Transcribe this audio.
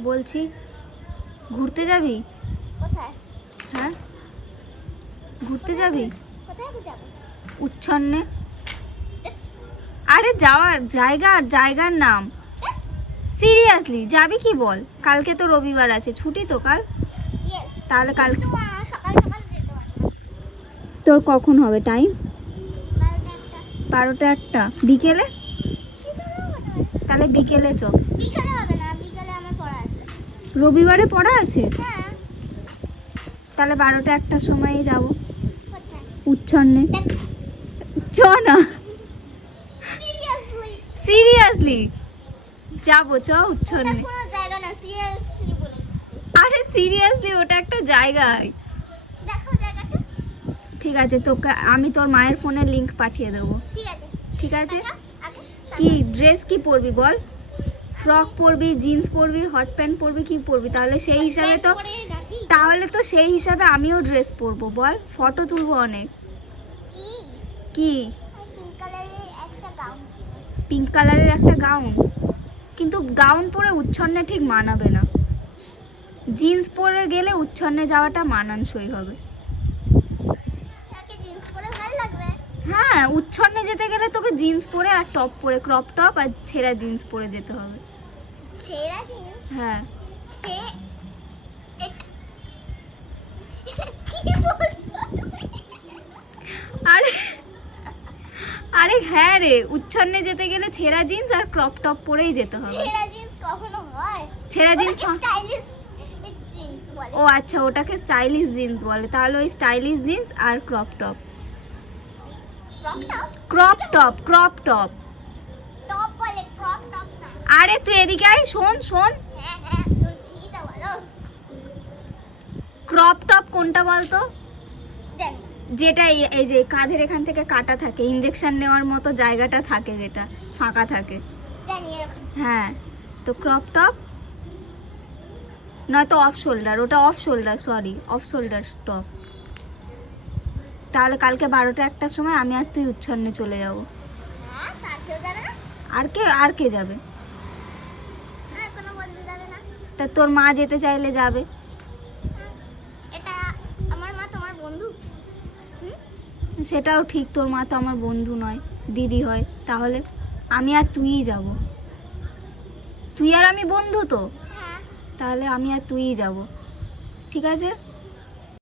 বলছি ঘুরতে যাবি? হ্যাঁ? ঘুরতে যাবি? উচ্ছন্নে? আরে যাওয়ার জায়গা জায়গার নাম। সিরিয়াসলি যাবি কি বল? কালকে তো রবিবার আছে ছুটি তো কাল? তাহলে কাল তোর কখন হবে টাইম? বারোটা একটা। বিকেলে? তাহলে? বিকেলে চ বিকালে হবে না বিকালে আমার পড়া আছে রবিবারে পড়া আছে? হ্যাঁ। তাহলে বারোটা একটার সময়ই যাব। উচ্ছন্নে। চ না। সিরিয়াসলি যাব চ উচ্ছন্নে। আরে সিরিয়াসলি ওটা একটা জায়গায়। ঠিক আছে তোকে আমি তোর মায়ের ফোনে লিংক পাঠিয়ে দেবো। ঠিক আছে। আগে কি ড্রেস কি পরবি বল? ফ্রক পরবি জিন্স পরবি হট প্যান্ট পরবি কি পরবি? তাহলে সেই হিসাবে তো তাহলে তো সেই হিসাবে আমিও ড্রেস পরবো। বল ফটো তুলবো অনেক। কি? পিঙ্ক কালারের একটা গাউন কিন্তু গাউন পরে উচ্ছন্নে ঠিক মানাবে না। জিন্স পরে গেলে উচ্ছন্নে যাওয়াটা মানানসই হবে। হ্যাঁ উচ্ছন্নে যেতে গেলে তোকে জিন্স পরে আর টপ পরে ক্রপ টপ আর ছেঁড়া জিন্স পরে যেতে হবে। হ্যাঁ? আরে আরে হ্যাঁ রে উচ্ছন্নে যেতে গেলে ছেঁড়া জিন্স আর ক্রপ টপ পরেই যেতে হবে। ছেঁড়া জিন্স কখনো হয়? ছেঁড়া জিন্স স্টাইলিশ ও আচ্ছা ওটাকে স্টাইলিশ জিন্স বলে। তাহলে ওই স্টাইলিশ জিন্স আর crop top? Crop top crop top. আরে তুই এদিকে আয় শোন শোন। ক্রপ টপ কোনটা বলতো? যেটা এই- যে কাঁধের এখান থেকে কাটা থাকে ইঞ্জেকশন নেওয়ার মতো জায়গাটা থাকে যেটা ফাঁকা থাকে। হ্যাঁ তো ক্রপ টপ নয়তো অফ শোল্ডার ওটা off shoulder sorry off shoulder top তাহলে কালকে বারোটা একটার সময় আমি আর তুই উচ্ছন্নে চলে যাব। হ্যাঁ আর কে আর কে যাবে হ্যাঁ কোনো বন্ধু যাবে না তা তোর মা যেতে চাইলে যাবে। এটা আমার মা তোমার বন্ধু? সেটাও ঠিক তোর মা তো আমার বন্ধু নয় দিদি হয়। তাহলে আমি আর তুই যাব। তুই আর আমি বন্ধু তো? হ্যাঁ। তাহলে আমি আর তুই যাব। ঠিক আছে?